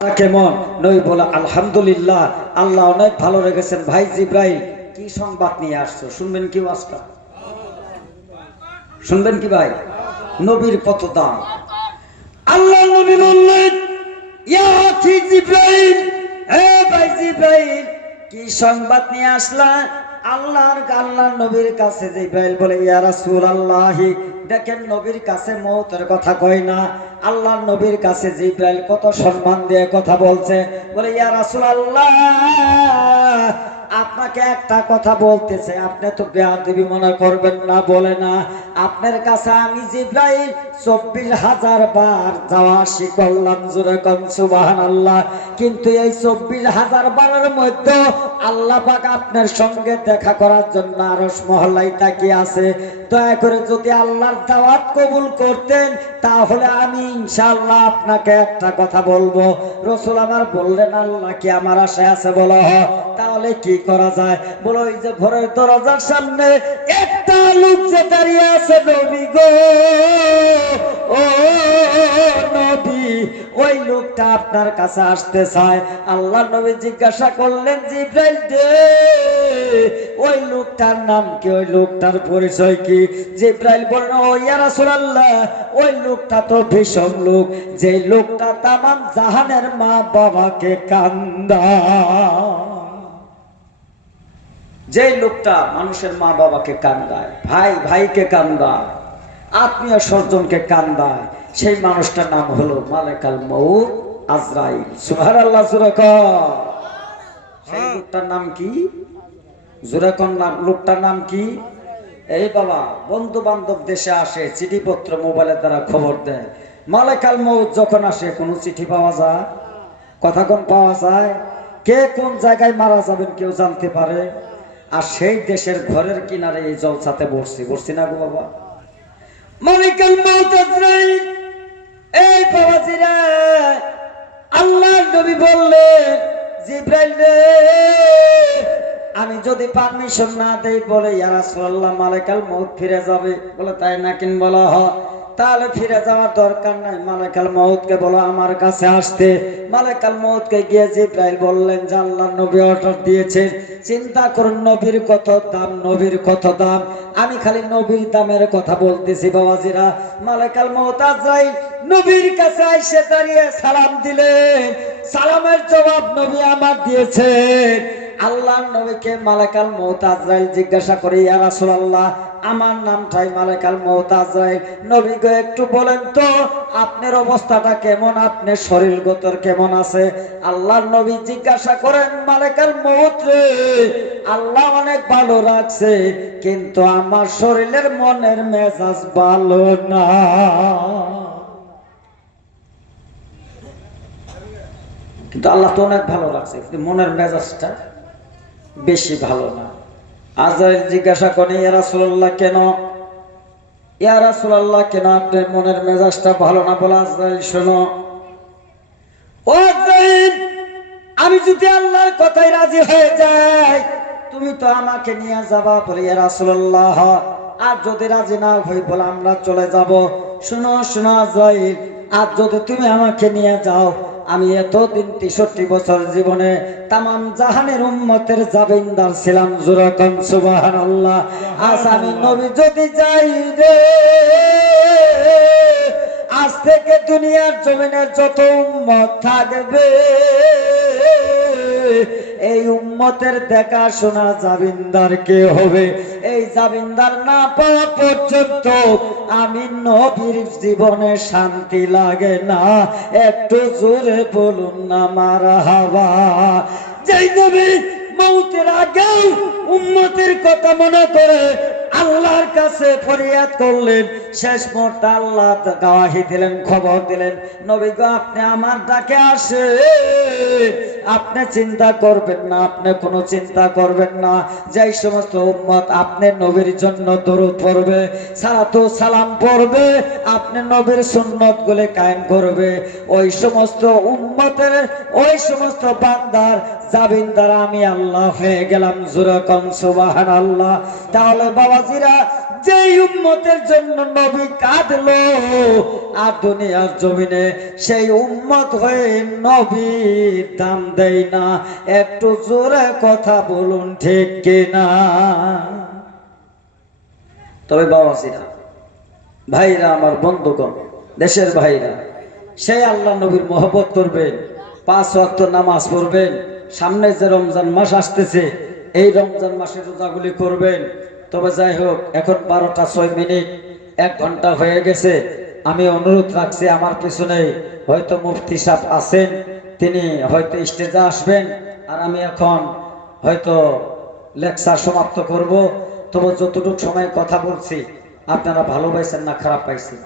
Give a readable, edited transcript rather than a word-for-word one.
কেমন নই বলে আলহামদুলিল্লাহ, আল্লাহ অনেক ভালো রেখেছেন। ভাই জিব্রাইল কি সংবাদ নিয়ে আসছো শুনবেন কি? ওয়াজটা শুনবেন কি ভাই? নবীর কত দাম। আল্লাহ নবী বললেন, ইয়া আখি জিব্রাইল, হে ভাই জিব্রাইল কি সংবাদ নিয়ে আসলা? আল্লাহর নবীর কাছে জিব্রাইল বলে, ইয়া রাসূলুল্লাহ, দেখেন নবীর কাছে মওতের কথা কই না, আল্লাহর নবীর কাছে জিব্রাইল কত সম্মান দিয়ে কথা বলছে। বলে, ইয়া রাসূলুল্লাহ, আপনাকে একটা কথা বলতেছে, আপনি তো বেয়াদবি মনে করবেন না। বলে না, আপনার কাছে আমি জিব্রাইল 24,000 বার যাওয়া আসি করলাম, জোরে কোন সুবহানাল্লাহ। কিন্তু এই 24,000 বারের মধ্যে আল্লাহ পাক আপনার সঙ্গে দেখা করার জন্য আরশ মহল্লায় তাকিয়ে আছে। দয়া করে যদি আল্লাহর দাওয়াত কবুল করতেন তাহলে আমি ইনশাআল্লাহ আপনাকে একটা কথা বলবো। রাসূল আমার বললেন, আল্লাহ কি আমার আশায় আছে? বলো। তাহলে কি করা যায়? বলো, ওই যে ঘরের দরজার সামনে একটা লোক যে দাঁড়িয়ে আছে, নবী গো, ও নবী, ওই লোকটা আপনার কাছে আসতে চায়। আল্লাহ নবী জিজ্ঞাসা করলেন, জিব্রাইল দে, ওই লোকটার নাম কি? ওই লোকটার পরিচয় কি? জিব্রাইল বলল, ও ইয়া রাসূলুল্লাহ, ওই লোকটা তো ভীষণ লোক, যে লোকটা তামাম জাহানের মা বাবাকে কান্দায়। যে লোকটা মানুষের মা বাবাকে কান্দায়, ভাই ভাইকে কান্দায়, আত্মীয় স্বজনকে কান্দায়, সেই মানুষটার নাম হলো মালাকুল মউত, আজরাইল। সুবহানাল্লাহ। সেই লোকটার নাম কি? জোরাকন নাম। লোকটার নাম কি? এই বাবা, বন্ধু বান্ধব দেশে আসে, চিঠিপত্র মোবাইলের দ্বারা খবর দেয়। মালাকুল মউত যখন আসে, কোনো চিঠি পাওয়া যায়? কথা কোন পাওয়া যায়? কে কোন জায়গায় মারা যাবেন কেউ জানতে পারে? আর সেই দেশের ঘরের কিনারে এই জলসাতে বসছি না গো বাবা। মালাকুল মউত আজরাইল, এই বাবাজিরা, আল্লাহর নবী বললেন, জিব্রাইল রে, আমি যদি পারমিশন না দেই, বলে, ইয়া রাসূলুল্লাহ, মালাকুল মউত ফিরে যাবে। বলে, তাই নাকি? বলা হ, তাহলে ফিরে যাওয়ার দরকার নাই, মালাকুল মউতকে বলো আমার কাছে আসতে। মালাকুল মউতকে গিয়ে জিব্রাইল বললেন যে আল্লাহর নবী অর্ডার দিয়েছেন, চিন্তা করুন নবীর কত দাম, নবীর কত দাম। আমি খালি নবীর দামের কথা বলতেছি বাবাজিরা। মালাকুল মউত আজরাইল নবীর কাছে এসে দাঁড়িয়ে সালাম দিলেন। সালামের জবাব নবী আমার দিয়েছেন। আল্লাহর নবীকে মালাকুল মউত আজরাইল জিজ্ঞাসা করে, ইয়া রাসূলুল্লাহ, আমার নামটাই মালাকুল মউত আজরাইল, নবী গো একটু বলেন তো আপনার অবস্থাটা কেমন, আপনার শরীরগতর কেমন আছে? আল্লাহর নবী জিজ্ঞাসা করেন, মালাকুল মউত রে, আল্লাহ অনেক ভালো রাখছে, কিন্তু আমার শরীরের মনের মেজাজ ভালো না। কিন্তু আল্লাহ তো অনেক ভালো রাখছে, কিন্তু মনের মেজাজটা বেশি ভালো না। আজরাইল জিজ্ঞাসা করে, ইয়া রাসূলুল্লাহ কেন? ইয়া রাসূলুল্লাহ কেন আপনার মনের মেজাজটা ভালো না? বলে, আজরাইল শোনো, ও আজরাইল, আমি যদি আল্লাহর কথায় রাজি হয়ে যাই, তুমি তো আমাকে নিয়ে যাবা। বলে, ইয়া রাসূলুল্লাহ, আর যদি রাজি না হই? বলে, আমরা চলে যাব। শোনো শোনো আজরাইল, আর যদি তুমি আমাকে নিয়ে যাও, আমি এতদিন 63 বছর জীবনে তামাম জাহানের উম্মতের জাবিনদার ছিলাম, জোরে কোন সুবহানাল্লাহ। আজ আমি নবী যদি যাই রে, আজ থেকে দুনিয়ার জমিনে যত উম্মত থাকবে, এই উম্মতের দেখাশোনা জাবিনদার কে হবে? এই জাবিনদার না পাওয়া পর্যন্ত আমি নবীর জীবনে শান্তি লাগে না। একটু জোরে বলুন না মারহাবা। যেই নবী মউতের আগে উম্মতের কথা মনে করে আল্লাহর কাছে ফরিয়াদ করলেন, শেষ মুহূর্তে আল্লাহ গাওয়াহি দিলেন, খবর দিলেন, নবী গো আপনি আমার ডাকে আসে, আপনি চিন্তা করবেন না, আপনি কোনো চিন্তা করবেন না। যেই সমস্ত উম্মত আপনি নবীর জন্য দরুদ পড়বে, সালাতু সালাম পড়বে, আপনি নবীর সুন্নত গুলি কায়েম করবে, ওই সমস্ত উম্মতের, ওই সমস্ত বান্দার জাবিনদার আমি আল্লাহ হয়ে গেলাম, জোরে কোন সুবহানাল্লাহ। তাহলে বাবাজিরা, যেই উম্মতের জন্য নবী কাঁদলো আর দুনিয়ার জমিনে সেই উম্মত হয়ে নবীর দাম দেয় না। একটু জোরে কথা বলুন ঠিক কিনা? তবে বাবাজিরা, ভাইরা, আমার বন্ধুগণ, দেশের ভাইরা, সেই আল্লাহ নবীর মহব্বত করবেন, 5 ওয়াক্ত নামাজ পড়বেন, সামনে যে রমজান মাস আসতেছে এই রমজান মাসে রোজাগুলি করবেন। তবে যাই হোক, এখন 12টা 6 মিনিট, 1 ঘন্টা হয়ে গেছে। আমি অনুরোধ রাখছি, আমার পিছনে হয়তো মুফতি সাহেব আছেন, তিনি হয়তো স্টেজে আসবেন, আর আমি এখন হয়তো লেকচার সমাপ্ত করব। তবে যতটুকু সময় কথা বলছি আপনারা ভালো পাইছেন না খারাপ পাইছেন?